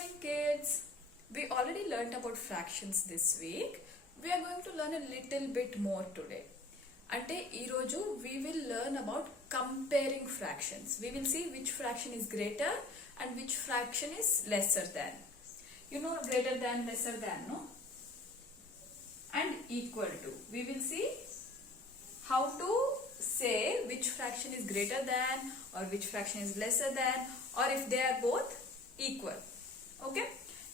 morning, kids. We already learned about fractions this week. We are going to learn a little bit more today. అంటే ఈరోజు we will learn about comparing fractions. We will see which fraction is greater and which fraction is lesser than. You know greater than, lesser than, no? And equal to. We will see how to say which fraction is greater than or which fraction is lesser than, or if they are both equal. Okay,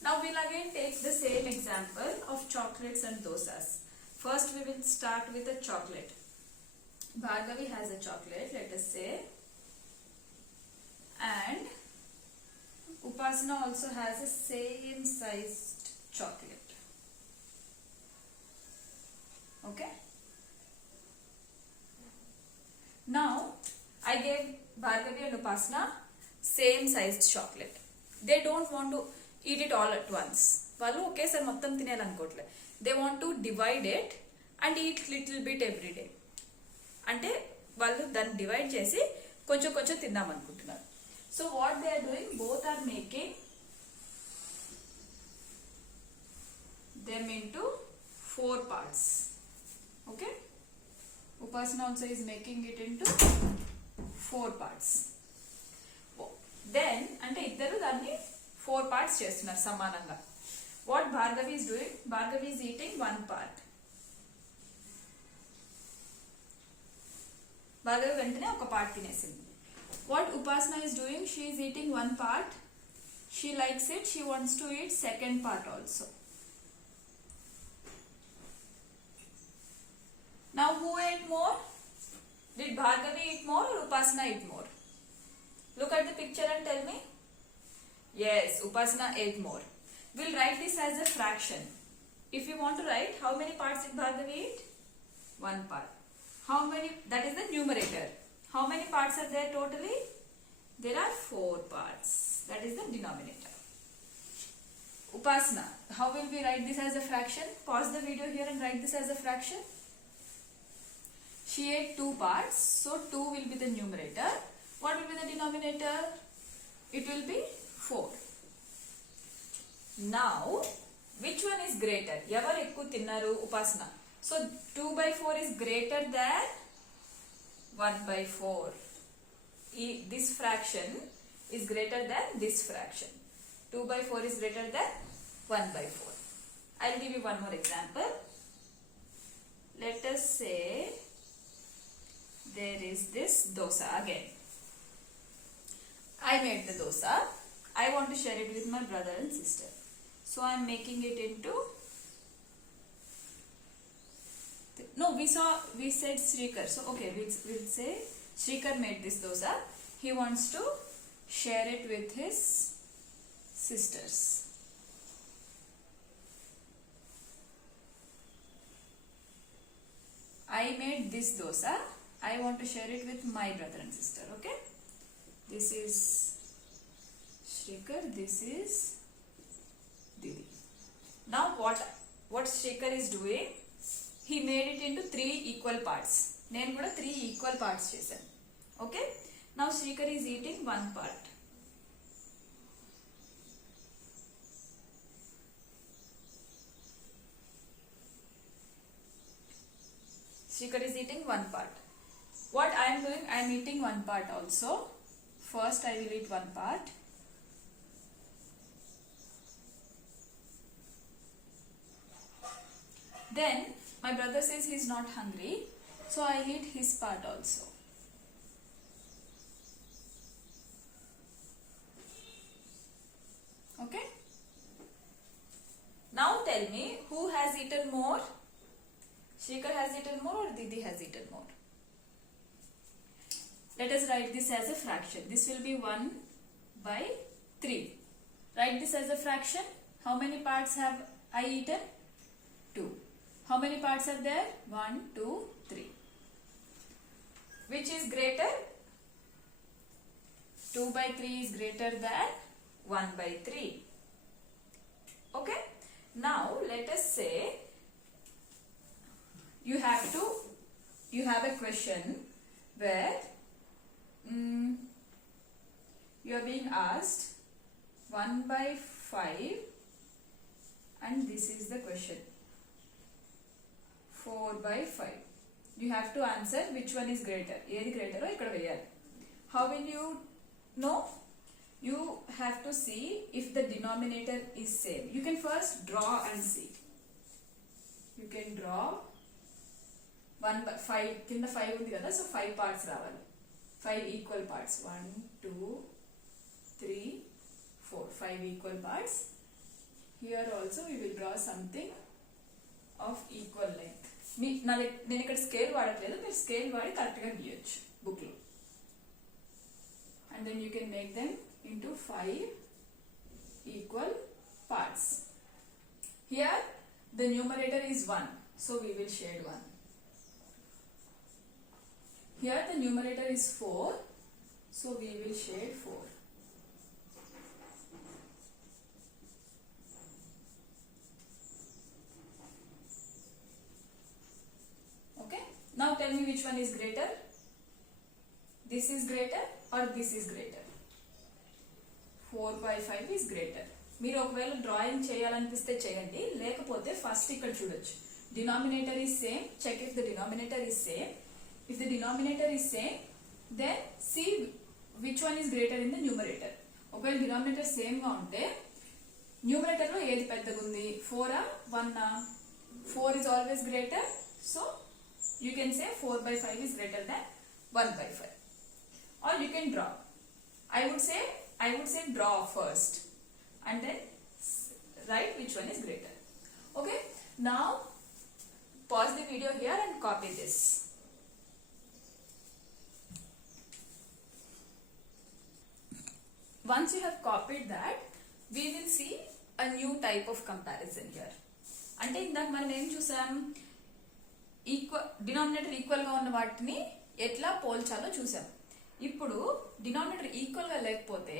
now we'll again take the same example of chocolates and dosas. First we will start with a chocolate. Bhargavi has a chocolate, let us say, and Upasana also has a same sized chocolate. Okay, now I gave Bhargavi and Upasana same sized chocolate. They don't want to eat it all at once. వాళ్ళు ఒకేసారి మొత్తం తినేయాలనుకోవట్లే. They want to divide it and eat little bit every day. అంటే వాళ్ళు దాన్ని divide చేసి కొంచెం కొంచెం తిందాం అనుకుంటున్నారు. So what they are doing, both are making them into 4 parts. Okay, Upasana also is making it into 4 parts. Then అంటే ఇద్దరు దాన్ని 4 parts చేస్తున్నారు సమానంగా. What Bhargavi is doing, Bhargavi is eating 1 part. Bhargavi వెంటనే ఒక part తినేసింది. What Upasana is doing, she is eating 1 part. She likes it, she wants to eat second part also. Now who ate more? Did Bhargavi eat more or Upasana eat more? Look at the picture and tell me. Yes, Upasana ate more. We'll write this as a fraction. If you want to write, how many parts did Bhargavi eat? 1 part. How many? That is the numerator. How many parts are there totally? There are 4 parts. That is the denominator. Upasana, how will we write this as a fraction? Pause the video here and write this as a fraction. She ate 2 parts, so 2 will be the numerator. What will be the denominator? It will be 4. Now, which one is greater? Evaru ekku tinnaru? Upasana. So 2 by 4 is greater than 1 by 4. This fraction is greater than this fraction. 2 by 4 is greater than 1 by 4. I'll give you one more example. Let us say there is this dosa again. I made the dosa. I want to share it with my brother and sister. So I am making it into... No, we said Shrikar. So okay, we'll say Shrikar made this dosa. He wants to share it with his sisters. I made this dosa. I want to share it with my brother and sister. Okay, this is Shrikar, this is Didi. Now what Shrikar is doing, he made it into 3 equal parts. నేను కూడా 3 equal parts చేశాను. Okay, now Shrikar is eating 1 part. Shrikar is eating 1 part. What I am doing, I am eating 1 part also. First I will eat 1 part. Then my brother says he is not hungry, so I will eat his part also. Okay? Now tell me, who has eaten more? Shrikar has eaten more or Didi has eaten more? Let us write this as a fraction. This will be 1 by 3. Write this as a fraction. How many parts have I eaten? 2. How many parts are there? 1, 2, 3. Which is greater? 2 by 3 is greater than 1 by 3. Okay? Now let us say you have a question where you are being asked 1 by 5 and this is the question. 4 by 5. You have to answer which one is greater. ఏది greater ఇక్కడ వేయాలి. How will you know? You have to see if the denominator is same. You can first draw and see. You can draw 1 by 5 కింద 5 ఉంది కదా, so 5 parts రావాలి. 5 equal parts. 1 2 3 4. 5 equal parts. Here also we will draw something of equal length. నేను ఇక్కడ scale వాడట్లేదు, మీరు scale వాడి కరెక్ట్గా గీయొచ్చు బుక్లో. And then you can make them into 5 equal parts. Here the numerator is 1, so we will shade 1. Here the numerator is 4, so we will shade 4. Okay, now tell me which one is greater. This is greater or this is greater? 4 by 5 is greater. మీరు ఒకవేళ drawing చేయాలనిపిస్తే చేయండి, లేకపోతే first ఇక్కడ చూడొచ్చు. Denominator is same, check if the denominator is same. If the denominator is same, then see which one is greater in the numerator. ఒకవేళ denominator same గా ఉంటే numerator లో ఏది పెద్దగా ఉంది, 4 1? 4 is always greater, so you can say 4 by 5 is greater than 1 by 5. Or you can draw. I would say draw first and then write which one is greater. Okay, now pause the video here and copy this. Once you have copied that, we will see a new type of comparison here. అంటే ఇందాక మనం ఏం చూసాం, denominator equal గా ఉన్న వాటిని ఎట్లా పోల్చాలో చూసాం. ఇప్పుడు డినామినేటర్ ఈక్వల్ గా లేకపోతే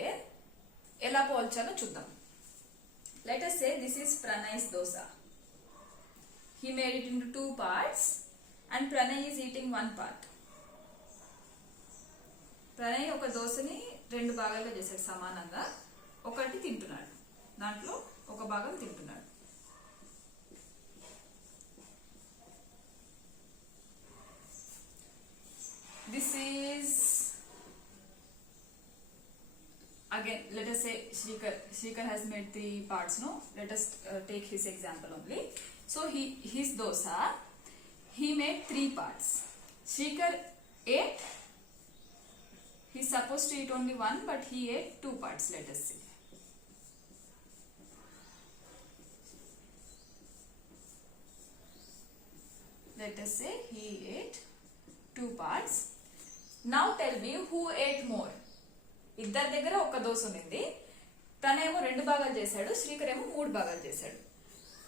ఎలా పోల్చాలో చూద్దాం. Let us say this is Pranay's dosa. He made it into 2 parts and Pranay is eating 1 part. Pranay ఒక దోసని 2 భాగాలుగా చేశాడు సమానంగా. ఒకటి తింటున్నాడు, దాంట్లో ఒక భాగం తింటున్నాడు. This is again, let us say Shrikar has made 3 parts, no? Let us take his example only. So his dosa, he made 3 parts. Shrikar ate, he's supposed to eat only 1, but he ate 2 parts. Let us see. Let us say he ate 2 parts. Now tell me who ate more. ఇద్దరి దగ్గర ఒక దోశ ఉంది. ప్రణయ్ ఏమో 2 భాగాలు చేశాడు, శ్రీకర్ ఏమో 3 భాగాలు చేశాడు.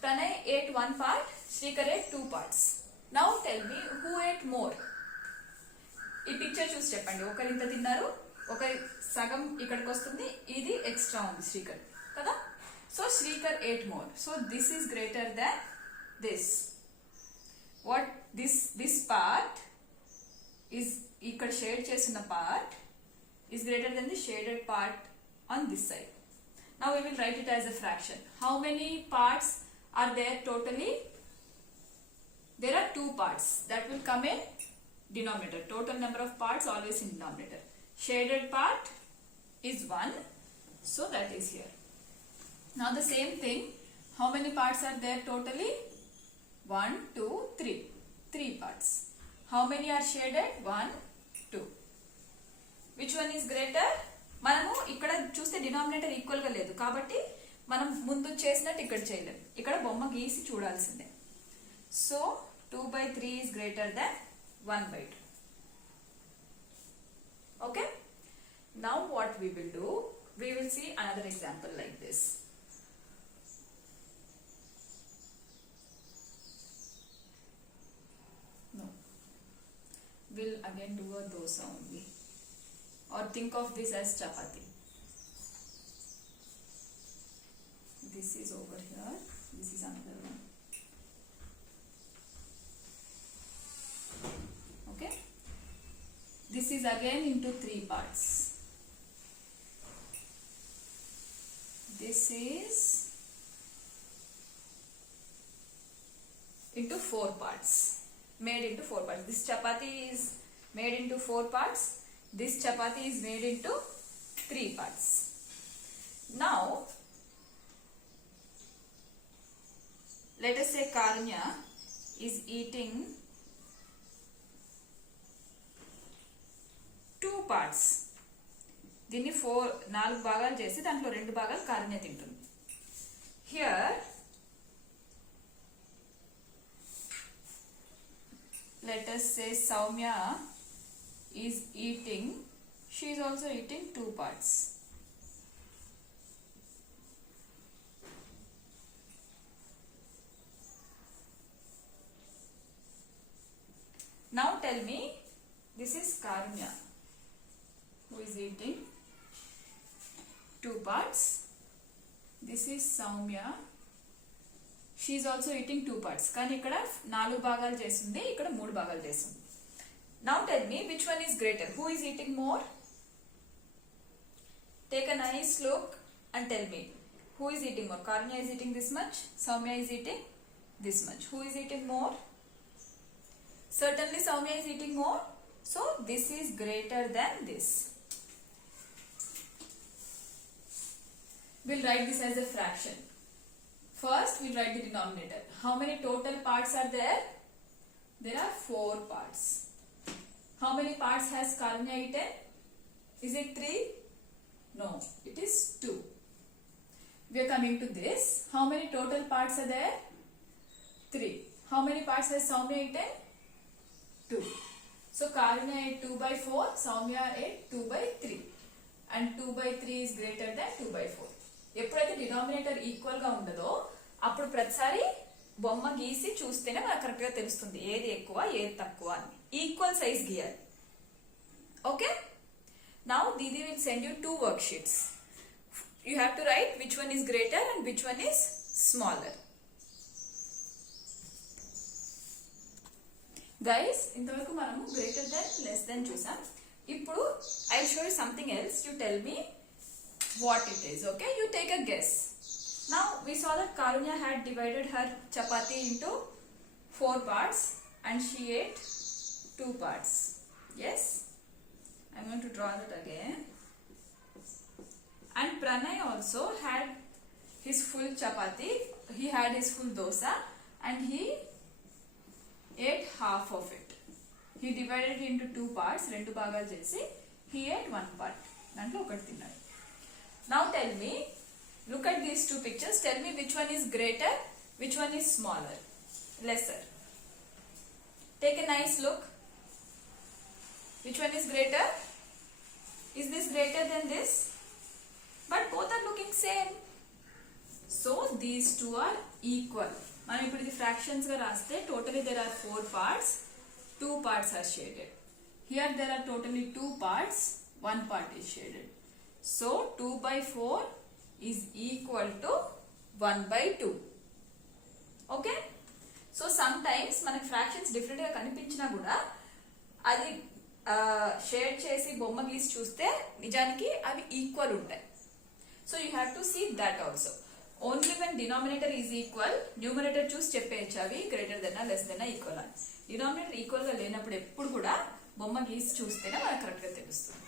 Pranay ate 1 part, Srikar ate 2 parts. Now tell me who ate more. ఈ పిక్చర్ చూసి చెప్పండి. ఒకరు ఇంత తిన్నారు, ఒకరి సగం ఇక్కడికి వస్తుంది, ఇది ఎక్స్ట్రా ఉంది శ్రీకర్ కదా. So Srikar ate more. So this is greater than this. What this part is, ఇక్కడ షేడ్ చేసిన part is greater than the shaded part on this side. Now we will write it as a fraction. How many parts are there totally? There are 2 parts that will come in denominator. Total number of parts always in denominator. Shaded part is 1, so that is here. Now the same thing, how many parts are there totally? 1 2 3. 3 parts. How many are shaded? 1 2. Which one is greater? మనము ఇక్కడ చూస్తే denominator equal గా లేదు కాబట్టి మనం ముందు చేసినట్టు ఇక్కడ చేయలేము, ఇక్కడ బొమ్మ గీసి చూడాల్సిందే. So 2 by 3 is greater than 1 by 2. Okay, now what we will do, we will see another example like this. No, we'll again do a dosa only. Or think of this as chapati. This is over here, this is another one. Okay, this is again into 3 parts. this is into 4 parts, made into 4 parts. This chapati is made into 4 parts, this chapati is made into 3 parts. Now let us say Karunya is eating 2 parts. దీన్ని 4 భాగాలు చేసి దాంట్లో 2 భాగాలు కారుణ్య తింటుంది. Here let us say Soumya is eating, she is also eating 2 parts. Now tell me, this is Karunya who is eating 2 parts. This is Soumya, she is also eating 2 parts. కానీ ఇక్కడ 4 భాగాలు చేస్తుంది, ఇక్కడ 3 భాగాలు చేస్తుంది. Now tell me which one is greater, who is eating more? Take a nice look and tell me who is eating more. Karunya is eating this much, Soumya is eating this much. Who is eating more? Certainly Soumya is eating more, so this is greater than this. We'll write this as a fraction. First we'll write the denominator. How many total parts are there? There are 4 parts. How many parts has Karunya eaten? Is it 3? No, it is 2. We are coming to this. How many total parts are there? 3. How many parts has Soumya eaten? 2. So Karunya ate 2 by 4, Soumya ate 2 by 3. And 2 by 3 is greater than 2 by 4. ఎప్పుడైతే denominator equal గా ఉండదో అప్పుడు ప్రతిసారి బొమ్మ గీసి చూస్తేనే మనకు correct గా తెలుస్తుంది ఏది ఎక్కువ ఏది తక్కువ అని. ఈక్వల్ సైజ్ గీయాలి. Okay, now Didi will send you 2 worksheets. You have to write which one is greater and which one is smaller. Guys, ఇంతవరకు మనము గ్రేటర్ దెన్ లెస్ దెన్ చూసాం. ఇప్పుడు I will show you something else. You tell me what it is. Okay, you take a guess. Now we saw that Karunya had divided her chapati into 4 parts and she ate 2 parts. Yes, I'm going to draw that again. And Pranay also had his full chapati, he had his full dosa and he ate half of it. He divided it into 2 parts, 2 భాగాలు చేసి he ate 1 part. దాంట్లో ఒకటి తిన్నాడు. Now tell me, look at these 2 pictures, tell me which one is greater, which one is smaller, lesser. Take a nice look. Which one is greater? Is this greater than this? But both are looking same. So these 2 are equal. మనం ఇప్పుడు ఇది fractions గా రాస్తే totally there are 4 parts, 2 parts are shaded. Here there are totally 2 parts, 1 part is shaded. So 2 by 4 is equal to 1 by 2. Okay? So sometimes మనకి fractions different గా కనిపించినా కూడా అది షేడ్ చేసి బొమ్మ గీసి చూస్తే నిజానికి అవి ఈక్వల్ ఉంటాయి. So you have to see that also. Only when denominator is equal, numerator చూసి చెప్పేయచ్చు అవి greater than less than equal అని. డినామినేటర్ ఈక్వల్ గా లేనప్పుడు ఎప్పుడు కూడా బొమ్మ గీసి చూస్తేనే మనకు కరెక్ట్ గా తెలుస్తుంది.